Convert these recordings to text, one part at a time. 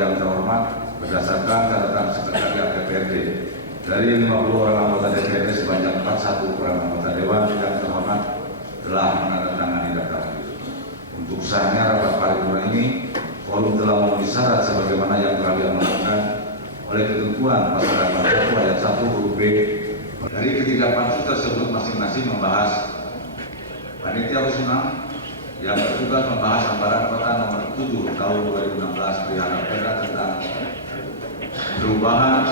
yang terhormat, berdasarkan catatan Sekretariat DPRD, dari 50 orang anggota DPRD sebanyak 41 orang anggota Dewan yang terhormat telah menandatangani daftar. Untuk sahnya rapat paripurna ini, forum telah memenuhi syarat sebagaimana yang telah diamanatkan oleh ketentuan pasal 81 ayat 1 huruf B. Dari ketiga pansus tersebut masing-masing membahas panitia khusus yang bertugas membahas Hamparan Kota nomor 7 tahun 2016 perihal perda tentang perubahan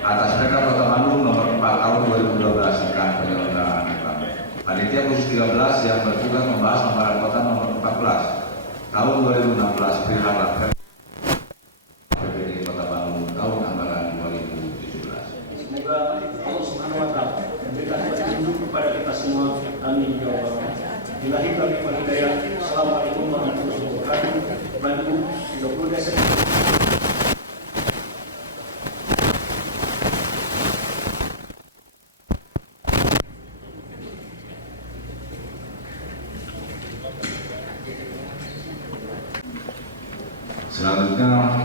atas perda Kota Bandung nomor 4 tahun 2012 tentang penyelenggaraan reklamasi. Panitia khusus 13 yang bertugas membahas Hamparan Kota nomor 14 tahun 2016 perihal perda PPD Kota Bandung tahun anggaran 2017. Semoga Allah Subhanahu wa Ta'ala memberikan petunjuk kepada kita semua. Amin ya rabbal alamin. Billahi taufiq wal hidayah. Assalamualaikum warahmatullahi wabarakatuh. Bandung 30 Desember. Selanjutnya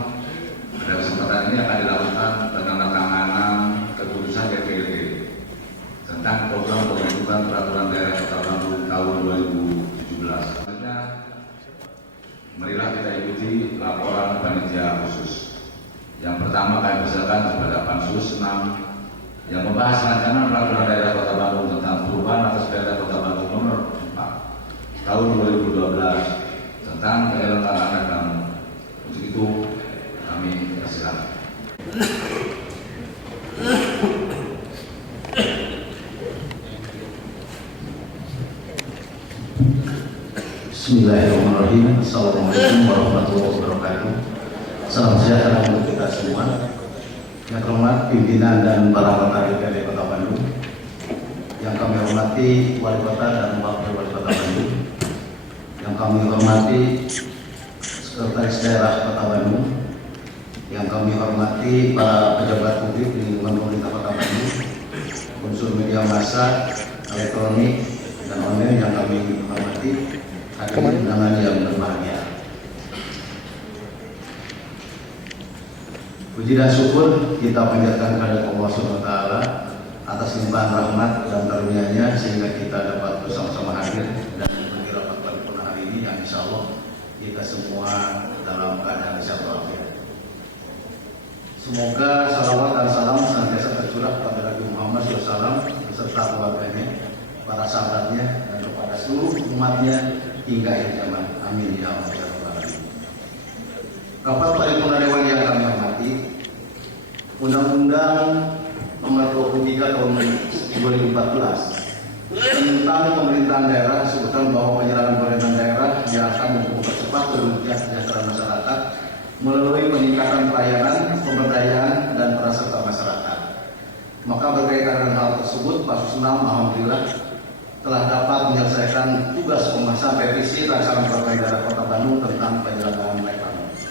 pada kesempatan ini akan dilakukan penandatanganan keputusan DPRD tentang program pembentukan peraturan daerah Kota Bandung tahun 2017. Selanjutnya, marilah kita ikuti laporan panitia khusus. Yang pertama kami persilakan kepada Pansus 6 yang membahas rancangan peraturan daerah Kota Bandung tentang perubahan atas perda Kota Bandung nomor 4 tahun 2012 tentang penyelenggaraan reklamasi. Untuk itu kami persilakan. Bismillahirrahmanirrahim. Assalamualaikum warahmatullahi wabarakatuh. Salam sejahtera untuk kita semua. Yang terhormat pimpinan dan para anggota DPRD Kota Bandung, yang kami hormati Wali Kota dan Wakil Wali Kota Bandung, yang kami hormati Sekretaris Daerah Kota Bandung, yang kami hormati para pejabat publik di lingkungan pemerintah Kota Bandung, unsur media massa, elektronik, dan online yang kami hormati, hadirin undangan yang berbahagia. Puji dan syukur kita panjatkan kepada Allah SWT atas limpahan rahmat dan karunia-Nya sehingga kita dapat bersama-sama hadir dan mengikuti rapat paripurna hari ini yang insya Allah kita semua dalam keadaan sehat walafiat. Semoga salawat dan salam senantiasa tercurah kepada Nabi Muhammad SAW beserta keluarganya, para sahabatnya, dan kepada seluruh umatnya hingga akhir zaman. Amin ya Allah ya Rabbal alamin. Rapat paripurna Dewan yang kami hormati, Undang-Undang Nomor 23 Tahun 2014 tentang pemerintahan daerah disebutkan bahwa penyerahan pemerintahan daerah yang akan mempercepat terwujudnya kesejahteraan masyarakat melalui peningkatan pelayanan, pemberdayaan, dan peran serta masyarakat. Maka berkaitan dengan hal tersebut, Pansus 6 alhamdulillah telah dapat menyelesaikan tugas pembahasan revisi rancangan peraturan daerah Kota Bandung tentang penyelenggaraan reklamasi.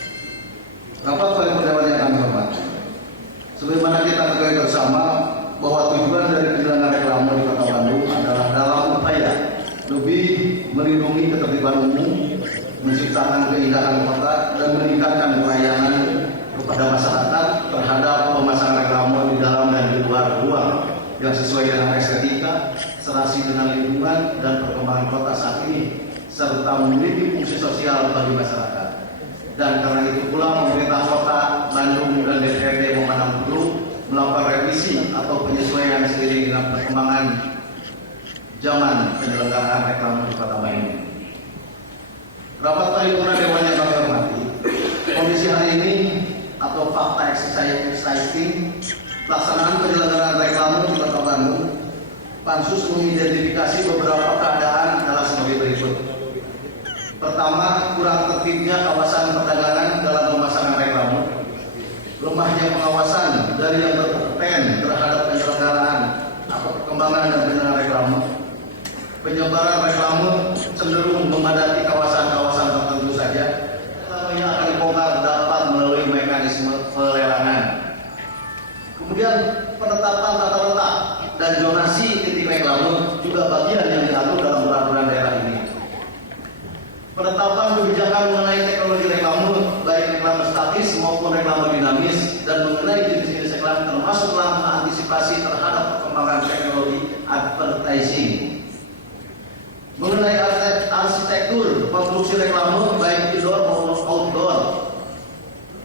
Rapat paripurna Dewan yang kami hormati, sebagaimana kita ketahui bersama bahwa tujuan dari penyelenggaraan reklamasi di Kota Bandung adalah dalam upaya lebih melindungi ketertiban umum, menciptakan keindahan kota, dan meningkatkan pelayanan kepada masyarakat terhadap pemasangan reklamasi di dalam dan di luar ruang yang sesuai dengan estetika, serasi dengan lingkungan dan perkembangan kota saat ini, serta memiliki fungsi sosial bagi masyarakat. Dan karena itu pula pemerintah Kota Bandung dan DPRD memandang perlu melakukan revisi atau penyesuaian seiring dengan perkembangan zaman penyelenggaraan reklamasi di Kota Bandung. Rapat paripurna Dewan yang kami hormati, kondisi hari ini atau fakta existing pelaksanaan penyelenggaraan reklamasi di Kota Bandung, Pansus mengidentifikasi beberapa keadaan adalah sebagai berikut. Pertama, kurang tertibnya kawasan perdagangan dalam pemasangan reklamasi, lemahnya pengawasan dari yang berkompeten terhadap penyelenggaraan atau perkembangan dan penyelenggaraan reklamasi, penyebaran reklamasi cenderung memadati kawasan-kawasan tertentu saja, yang akan dibongkar dapat melalui mekanisme pelelangan. Kemudian penetapan tata letak dan zonasi titik reklamasi juga bagian yang diatur dalam peraturan daerah ini. Penetapan kebijakan mengenai teknologi reklamasi baik reklamasi statis maupun termasuk langkah antisipasi terhadap perkembangan teknologi advertising. Mengenai arsitektur konstruksi reklame baik indoor maupun outdoor,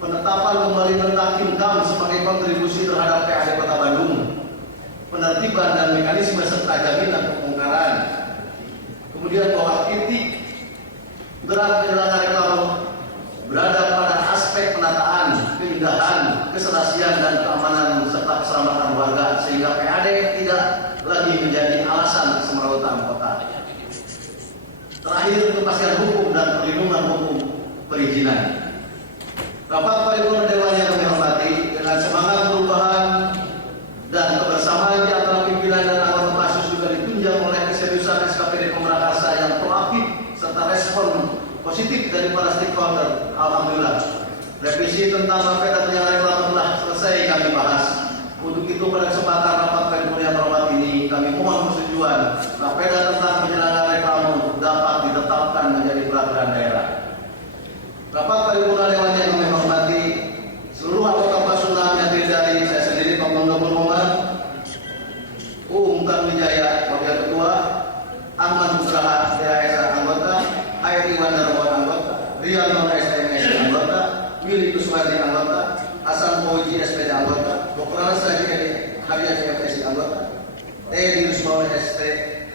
penetapan kembali tentang income sebagai kontribusi terhadap PAD Kota Bandung, penertiban dan mekanisme serta jaminan pembongkaran. Kemudian bahwa titik berat penyelenggaraan reklame berada pada aspek penataan, keindahan, keserasian dan keamanan serta keselamatan warga, sehingga PAD tidak lagi menjadi alasan kesemrawutan kota. Terakhir, kepastian hukum dan perlindungan hukum perizinan. Rapat paripurna Dewan yang kami hormati, dengan semangat perubahan dan kebersamaan di antara pimpinan dan anggota Pansus juga ditunjang oleh keseriusan SKPD Pemerakarsa yang proaktif serta respon positif dari para stakeholder. Alhamdulillah, revisi tentang Rapeda penyelenggaraan reklame telah selesai kami bahas. Untuk itu pada kesempatan rapat paripurna yang terhormat ini, kami mohon persetujuan Rapeda tentang penyelenggaraan reklame dapat ditetapkan menjadi peraturan daerah. Rapat paripurna Dewan yang kami hormati, seluruh anggota Pasunam yang terdiri dari saya sendiri, Kompol Dr. Muhammad, Wijaya, Wakil Ketua, Ahmad Nugraha, DASA anggota, Airi Wandarwan anggota, Rian Nona SMS anggota, Willy Kuswadi anggota, Hasan Fauji SPD anggota, Dr. Rasa Harian FSI anggota, Edi Rusmawan ST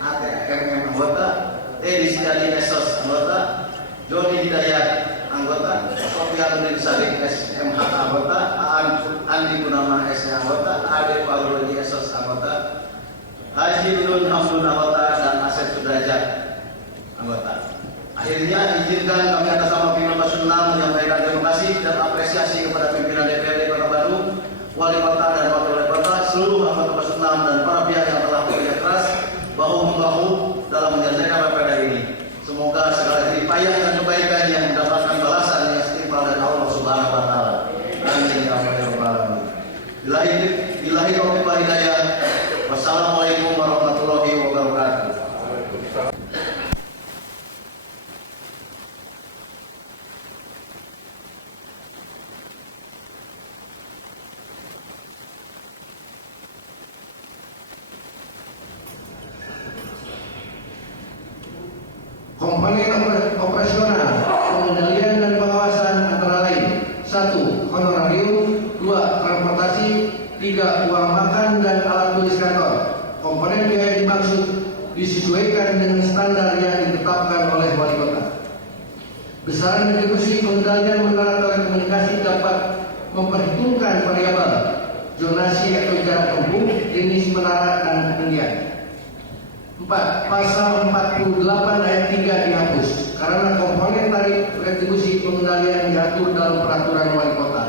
ATMM anggota, Edi Setiadi Esos anggota, Joni Hidayat anggota, Sofian Nurdin Sadik SMH anggota, Andi Gunama SC anggota, Ade Paulodi Esos anggota, Haji Nurul Hamdun anggota, dan Asep Sudrajat anggota. Akhirnya izinkan kami atas nama pimpinan Pasunam menyampaikan terima kasih dan apresiasi kepada pimpinan DPRD Kota Bandung, Wali Kota dan Wakil Wali Kota, seluruh anggota Pasunam dan para pihak yang telah bekerja keras bahu-membahu dalam menyelesaikan Rapeda ini. Semoga segala jerih payah dan kebaikan yang mendapatkan balasan yang setimpal dari Allah Subhanahu wa taala. Amin ya rabbal alamin. Billahi taufiq wal hidayah. Wassalamualaikum warahmatullahi wabarakatuh. Komponen operasional, pengendalian dan pengawasan antara lain: 1. Honorarium, 2. Transportasi, 3. Uang makan dan alat tulis kantor. Komponen biaya dimaksud disesuaikan dengan standar yang ditetapkan oleh Wali Kota. Besaran retribusi pengendalian menara telekomunikasi dapat memperhitungkan variabel zonasi atau jarak tempuh, jenis menara dan ketinggian. 4. Pasal 48 ayat 3 dihapus karena komponen tarif retribusi pengendalian diatur dalam peraturan wali kota.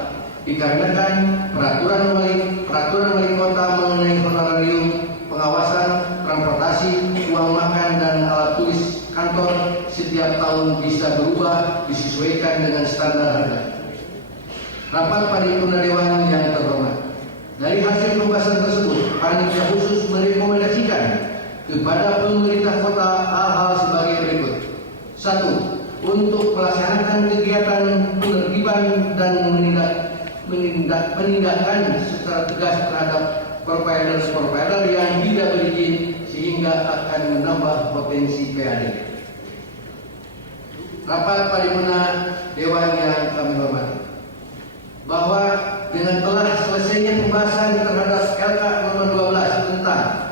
Dikarenakan peraturan wali kota mengenai honorarium, pengawasan, transportasi, uang makan dan alat tulis kantor setiap tahun bisa berubah disesuaikan dengan standar harga. Rapat paripurna Dewan yang terhormat, dari hasil pembahasan tersebut, panitia khusus merekomendasikan kepada pemerintah kota hal-hal sebagai berikut. 1. Untuk melaksanakan kegiatan penertiban dan penindakan secara tegas terhadap provider yang tidak berizin sehingga akan menambah potensi PAD. Rapat paripurna Dewan yang kami hormati, bahwa dengan telah selesainya pembahasan terhadap LK nomor 12 tentang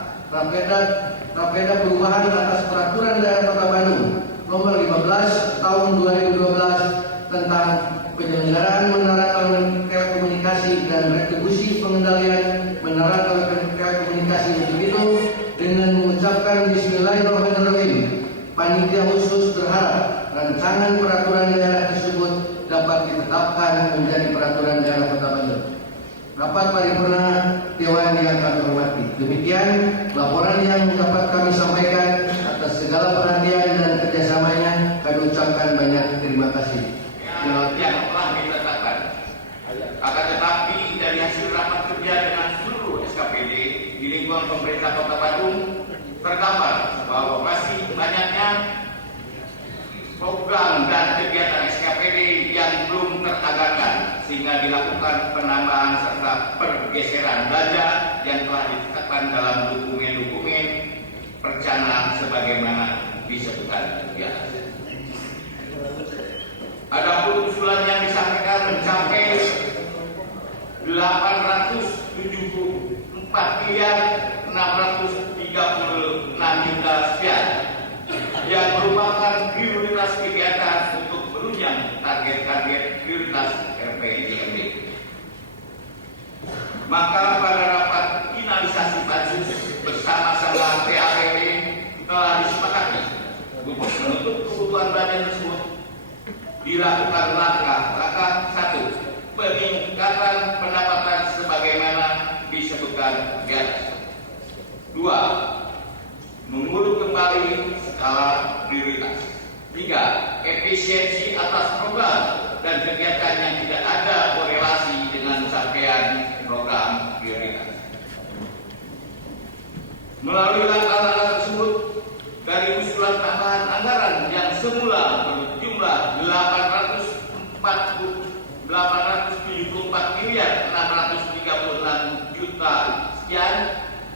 Rapeda perubahan atas peraturan daerah Kota Bandung nomor 15 tahun 2012 tentang penyelenggaraan menara telekomunikasi dan retribusi pengendalian menara telekomunikasi untuk itu, dengan mengucapkan Bismillahirrahmanirrahim, panitia khusus berharap rancangan peraturan daerah tersebut dapat ditetapkan menjadi peraturan daerah Kota Bandung. Rapat paripurna Dewan yang kami hormati, demikian laporan yang dapat kami sampaikan. Atas segala perhatian dan kerjasamanya kami ucapkan banyak terima kasih. Yang telah ditetapkan. Akan tetapi dari hasil rapat kerja dengan seluruh SKPD di lingkungan pemerintah Kota Bandung tergambar bahwa masih banyaknya program dan kegiatan SKPD yang belum tertanggalkan, sehingga dilakukan penambahan serta pergeseran belanja yang telah ditetapkan dalam dokumen-dokumen perencanaan sebagaimana disebutkan di atas. Adapun usulan yang disampaikan mencapai 874.636 juta sekian, yang merupakan prioritas kegiatan untuk menunjang target-target prioritas RPJMD. Maka pada rapat finalisasi Pansus bersama-sama TAPP telah disepakati untuk menutup kebutuhan belanja tersebut dilakukan langkah-langkah: 1. Peningkatan pendapatan sebagaimana disebutkan di atas. 2. Mengurus kembali skala prioritas. 3. Efisiensi atas program dan kegiatan yang tidak ada korelasi dengan capaian program prioritas. Melalui langkah-langkah tersebut, dari usulan tambahan anggaran yang semula berjumlah 874.636 juta sekian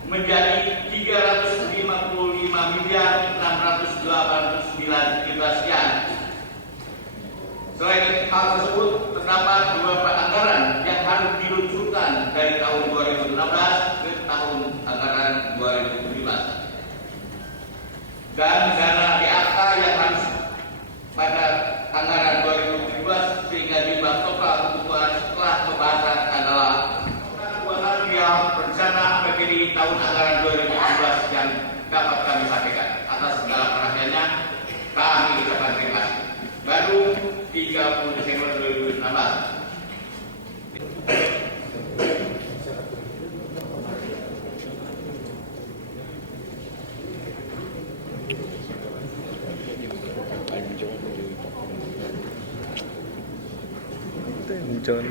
menjadi 355.689 juta sekian. Selain hal tersebut, terdapat beberapa anggaran yang harus diluncurkan dari tahun 2016 ke tahun anggaran 2017. Dan dana DAK yang harus pada anggaran 2017 sehingga jumlah total kebutuhan setelah pembahasan adalah keuangan yang berencana APBD tahun anggaran 2017 yang dapat kami sampaikan. Atas segala perhatiannya kami ucapkan terima kasih. Bandung, 30 Desember 2016. John.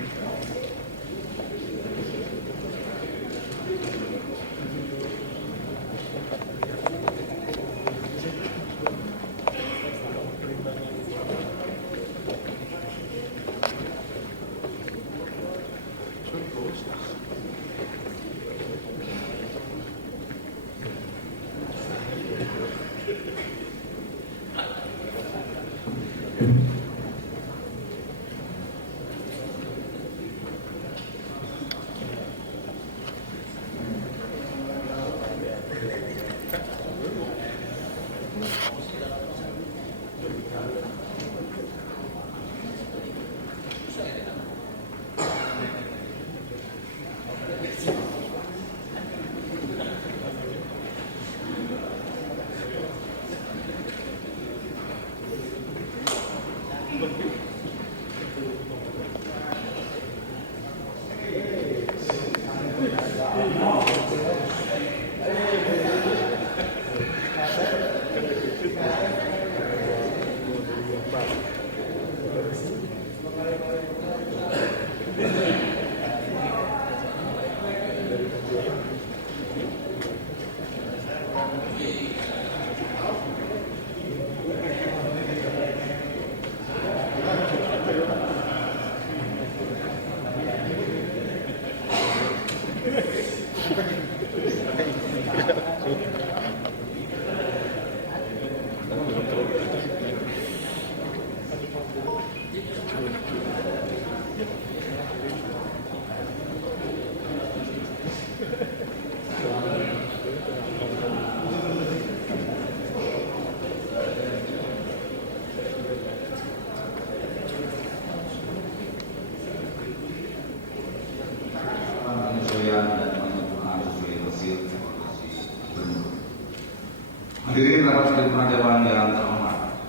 Hadirin rapat paripurna Dewan yang terhormat,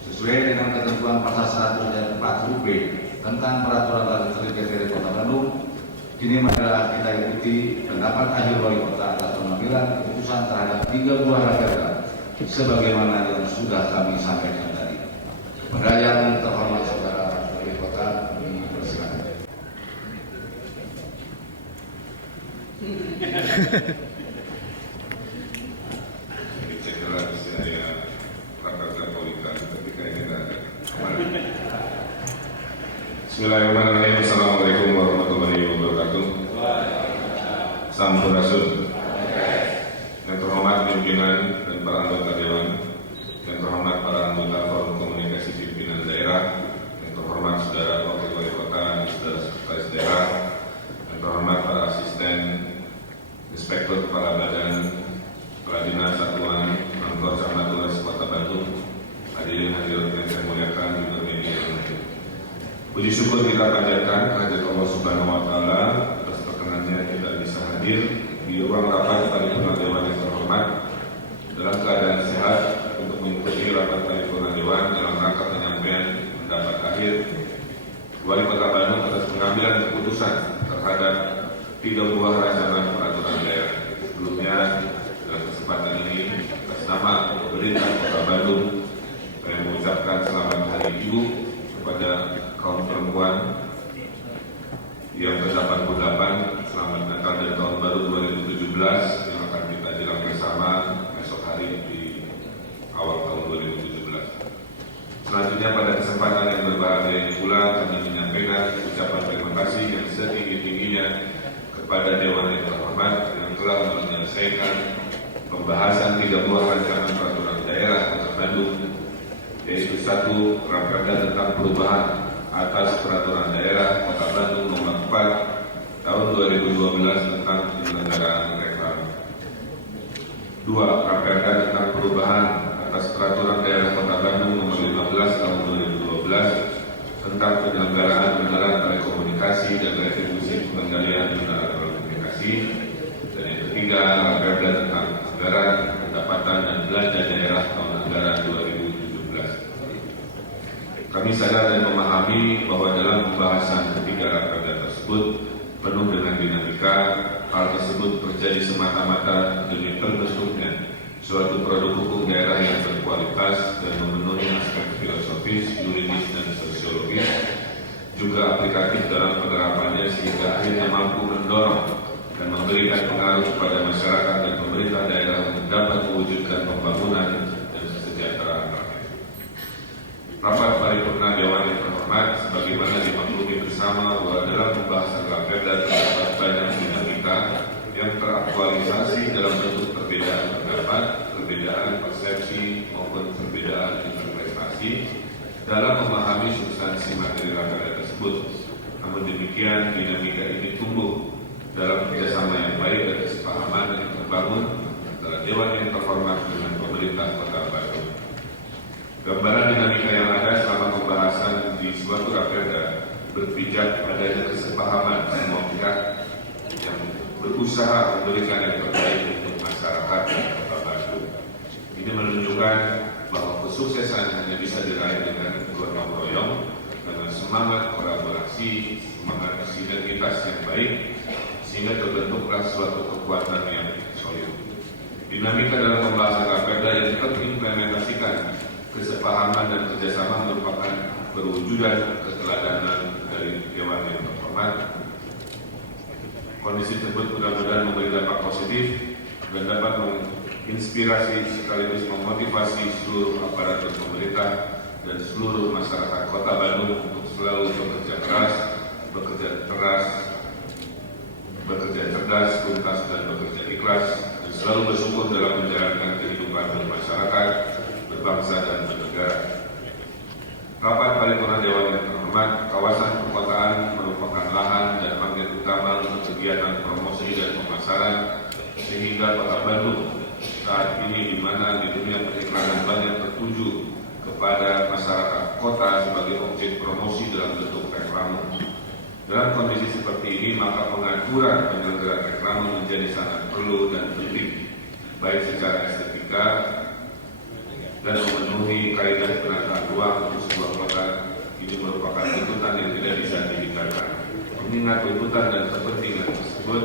sesuai dengan ketentuan pasal 104 huruf B tentang peraturan Daerah DPRD Kota Bandung, kini marilah kita ikuti pendapat akhir wali kota atas pengambilan keputusan terhadap 3 buah raperda sebagaimana yang sudah kami sampaikan tadi. Kepada yang terhormat saudara wali kota, dipersilakan. Bismillahirrahmanirrahim. Assalamualaikum warahmatullahi wabarakatuh. Sampurasun. Yang terhormat pimpinan dan para anggota Dewan, yang terhormat para anggota Forum Komunikasi Pimpinan Daerah, yang terhormat saudara Wakil Wali Kota dan saudara Sekretaris Daerah, yang terhormat para asisten Inspektur Kepala Badan Kepala Dinas Satuan Kantor Camat Tugas Kota Bandung, hadirin hadirat yang saya muliakan juga media yang lain. Puji syukur kita panjatkan kehadirat Allah Subhanahu Wa Taala atas perkenannya kita bisa hadir di ruang rapat paripurna Dewan yang terhormat dalam keadaan sehat untuk mengikuti rapat paripurna Dewan dalam rangka penyampaian pendapat akhir Wali Kota Bandung atas pengambilan keputusan terhadap 3 buah rancangan peraturan daerah. Sebelumnya dalam kesempatan ini atas nama pemerintah Kota Bandung saya mengucapkan selamat Hari Ibu kepada kaum perempuan yang ke-88, selamat Natal dan Tahun Baru 2017 yang akan kita jalan bersama esok hari di awal tahun 2017. Selanjutnya pada kesempatan yang berbahagia ini pula kami menyampaikan ucapan terima kasih yang setinggi-tingginya kepada Dewan yang terhormat yang telah menyelesaikan pembahasan 3 buah rancangan peraturan daerah Kota Bandung, yaitu 1. Raperda tentang perubahan atas peraturan daerah Kota Bandung nomor 4 tahun 2012 tentang penyelenggaraan reklame. 2. Raperda tentang perubahan atas peraturan daerah Kota Bandung nomor 15 tahun 2012 tentang penyelenggaraan kendaraan telekomunikasi dan retribusi pengendalian kendaraan telekomunikasi. Dan yang ketiga, Raperda tentang anggaran, pendapatan dan belanja daerah tahun anggaran 2017. Kami sadar dan memahami bahwa dalam pembahasan ketiga raperda tersebut penuh dengan dinamika. Hal tersebut terjadi semata-mata demi terbentuknya suatu produk hukum daerah yang berkualitas dan memenuhi aspek filosofis, yuridis dan sosiologis, juga aplikatif dalam penerapannya sehingga akhirnya mampu mendorong dan memberikan pengaruh kepada masyarakat dan pemerintah daerah untuk dapat mewujudkan pembangunan dan kesejahteraan rakyat. Rapat paripurna Dewan yang terhormat, sebagaimana dimaklumi bersama bahwa dalam pembahasan raperda terdapat banyak dinamika yang teraktualisasi dalam bentuk perbedaan pendapat, perbedaan persepsi maupun perbedaan interpretasi dalam memahami substansi materi raperda tersebut. Namun demikian, dinamika ini tumbuh dalam kerjasama yang baik dan kesepahaman yang terbangun antara Dewan yang terhormat dengan pemerintah Kota Bandung. Gambaran dinamika yang ada selama pembahasan di suatu raperda berpijak adanya kesepahaman semua pihak yang berusaha memberikan yang terbaik untuk masyarakat dan Kota Bandung. Ini menunjukkan bahwa kesuksesan hanya bisa diraih dengan gotong royong, dengan semangat kolaborasi, semangat sinergitas yang baik, sehingga terbentuklah suatu kekuatan yang solid. Dinamika dalam pembahasan raperda yang terimplementasikan kesepahaman dan kerjasama merupakan perwujudan keteladanan dari Dewan yang terhormat. Kondisi tersebut mudah-mudahan memberi dampak positif dan dapat menginspirasi sekaligus memotivasi seluruh aparatur pemerintah dan seluruh masyarakat Kota Bandung untuk selalu bekerja cerdas, tuntas dan bekerja ikhlas dan selalu bersyukur dalam menjalankan kehidupan bermasyarakat, berbangsa dan bernegara. Rapat paripurna Dewan yang terhormat, kawasan perkotaan merupakan lahan dan magnet utama untuk kegiatan promosi dan pemasaran, sehingga Kota Bandung saat ini di mana di dunia periklanan banyak tertuju kepada masyarakat kota sebagai objek promosi dalam bentuk reklame. Dalam kondisi seperti ini, maka pengaturan penyelenggaraan reklame menjadi sangat perlu dan penting, baik secara estetika dan memenuhi kaidah penataan ruang untuk sebuah kota. Ini merupakan tuntutan yang tidak bisa dihindarkan. Mengingat tuntutan dan kepentingan tersebut,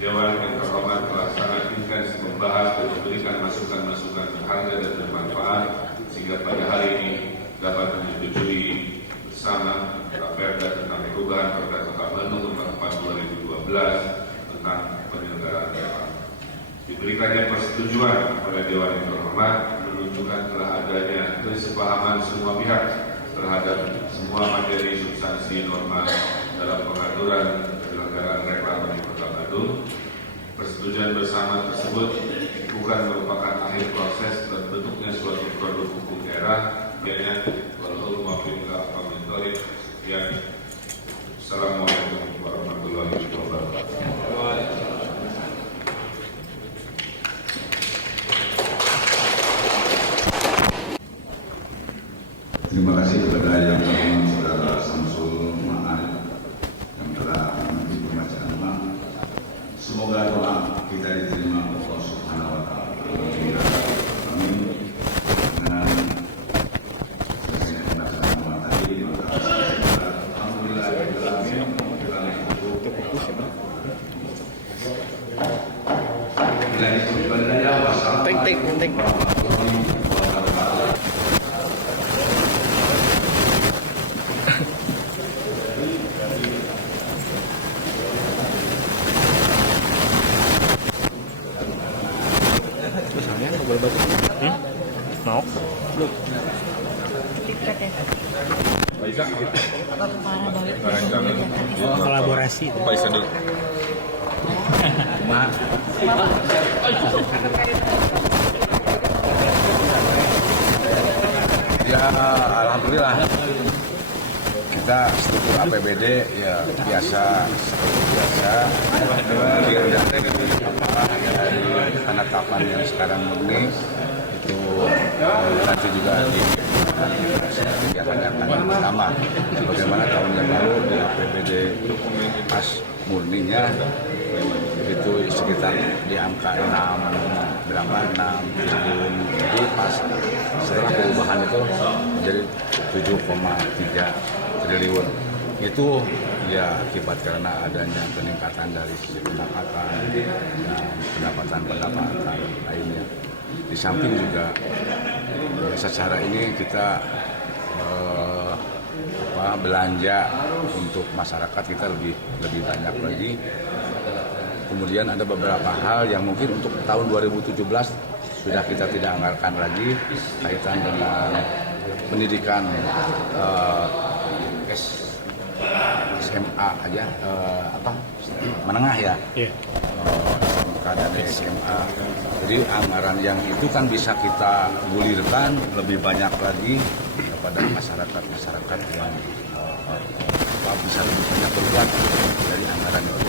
Dewan yang terhormat telah sangat intens membahas dan memberikan masukan-masukan berharga dan bermanfaat sehingga pada hari ini dapat menyetujui bersama raperda tentang perubahan Perda Kota Bandung Nomor 4 2012 tentang penyelenggaraan reklame. Diberikannya persetujuan oleh Dewan yang terhormat menunjukkan telah adanya kesepahaman semua pihak terhadap semua materi substansi norma Wabillahi taufiq wal hidayah. Wassalamualaikum warahmatullahi wabarakatuh. Kolaborasi. Pak Isa dulu. Ya, alhamdulillah kita struktur APBD ya biasa dari penetapan yang sekarang murni itu nanti juga di kegiatan yang akan sama sebagaimana tahun yang lalu di APBD pas murninya itu sekitar di angka 6 triliun. Jadi pas setelah perubahan itu menjadi 7,3 triliun. Itu ya akibat karena adanya peningkatan dari sisi pendapatan dan pendapatan lainnya. Di samping juga secara ini kita belanja untuk masyarakat kita lebih banyak lagi. Kemudian ada beberapa hal yang mungkin untuk tahun 2017 sudah kita tidak anggarkan lagi kaitan dengan pendidikan SMA aja menengah ya. SMK dan SMA. Jadi anggaran yang itu kan bisa kita gulirkan lebih banyak lagi kepada masyarakat yang bisa lebih banyak berbuat dari anggaran itu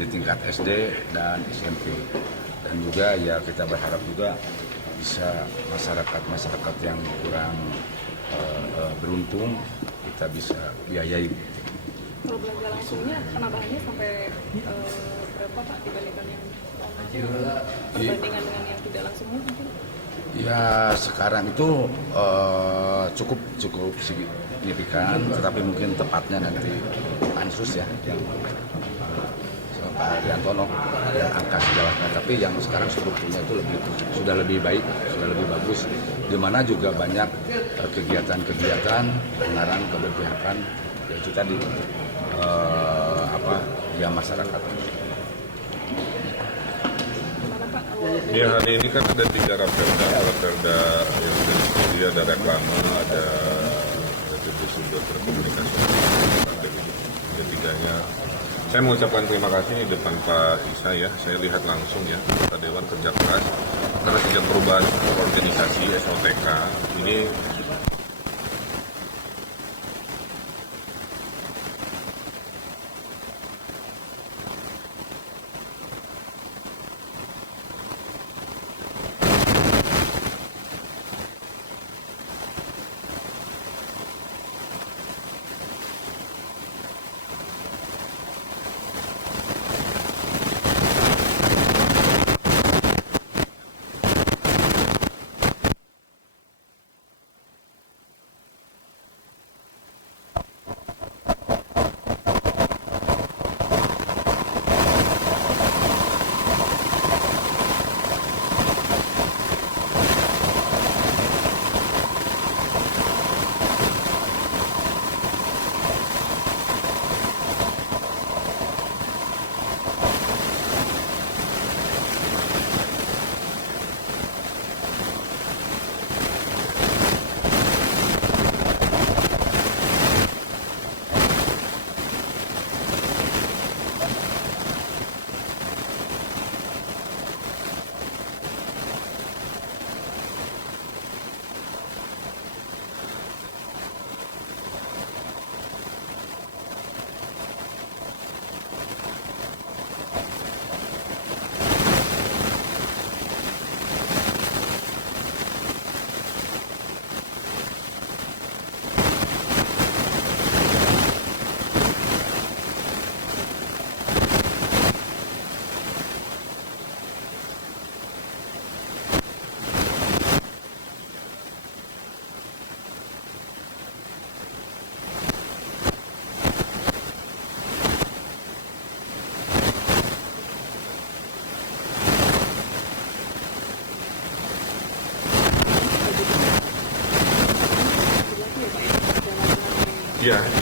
di tingkat SD dan SMP. Dan juga ya kita berharap juga bisa masyarakat yang kurang beruntung kita bisa biayai. Kalau belanja langsungnya penambahannya sampai berapa Pak dibandingkan yang perbandingan dengan yang tidak langsung mungkin? Ya sekarang itu cukup signifikan, tetapi mungkin tepatnya nanti pansus ya yang Pak Riantono yang angka sejalannya, tapi yang sekarang strukturnya itu sudah lebih baik, sudah lebih bagus, di mana juga banyak kegiatan anggaran keberpihakan yaitu tadi ya masyarakat. Ya hari ini kan ada 3 raperda yang jadi ada reklame, ada sumber berkomunikasi, ada ketiganya. Saya mengucapkan terima kasih di depan Pak Isa ya. Saya lihat langsung ya, Anggota Dewan kerja keras karena sejak perubahan organisasi SOTK ini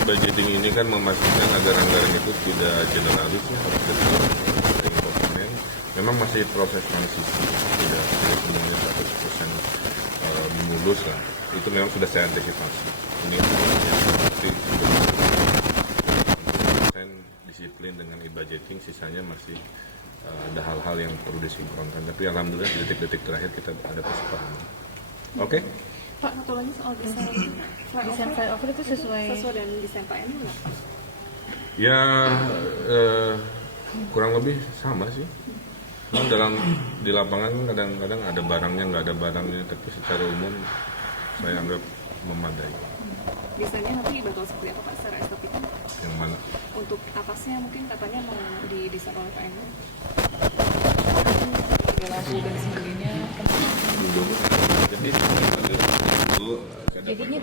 budgeting ini kan memastikan agar anggaran itu tidak generalis ya, harus dari komponen. Memang masih proses transisi, tidak semuanya 100% mulus lah. Itu memang sudah saya antisipasi. Ini pasti disiplin dengan e-budgeting, sisanya masih ada hal-hal yang perlu disinkronkan. Tapi alhamdulillah di detik-detik terakhir kita ada kesepahaman. Oke? Pak, satu lagi soal desain flyover itu sesuai dengan desain Pak Emil nggak? Ya kurang lebih sama sih. Memang di lapangan kadang-kadang ada barangnya, nggak ada barangnya, tapi secara umum saya anggap memadai. Desainnya nanti bakal seperti apa Pak secara estetika? Yang mana? Untuk atasnya mungkin katanya mau didesain oleh Pak Emil. Lampu dan sebagainya. Jadi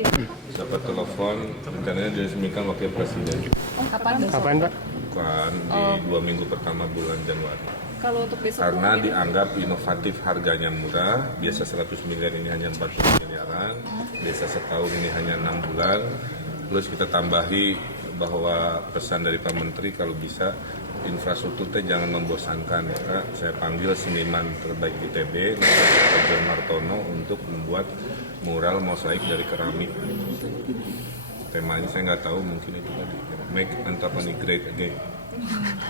dapat telepon rencananya diresmikan wakil presiden. Kapan Pak? Bukan di 2 minggu pertama bulan Januari. Kalau untuk besok Karena dianggap inovatif, harganya murah. Biasa 100 miliar ini hanya 40 miliaran. Biasa setahun ini hanya 6 bulan. Plus kita tambahi bahwa pesan dari Pak Menteri kalau bisa infrastruktur jangan membosankan. Ya. Saya panggil seniman terbaik ITB, Pak John Martono, untuk membuat mural mosaik dari keramik. Temanya saya nggak tahu, mungkin itu tadi. Make Antapani Great Again.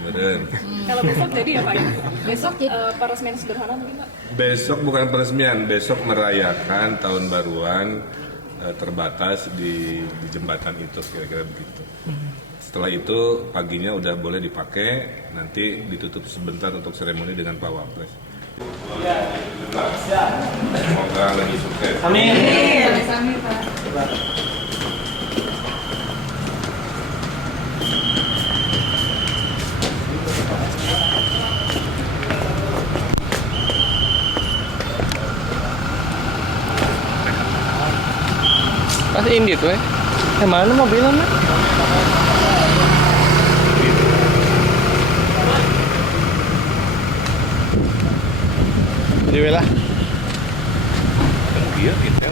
Beneran. kalau besok jadi ya Pak ya? Besok peresmian sederhana mungkin Pak? Besok bukan peresmian, besok merayakan tahun baruan terbatas di jembatan itu, kira-kira begitu. Setelah itu paginya udah boleh dipakai, nanti ditutup sebentar untuk seremoni dengan Pak Wapres. Semoga lebih sukses. Amin. Amin Pak. Pas ini tuh mana mobilnya? Di bela. Iya, gitu.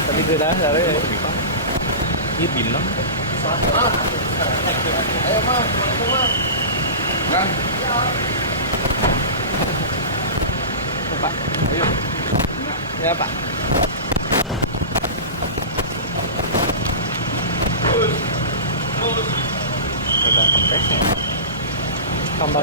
Tadi gerah sare. Iya bilang. Ayo Mas, Nah. Pak, ayo. Ya Pak. Tambah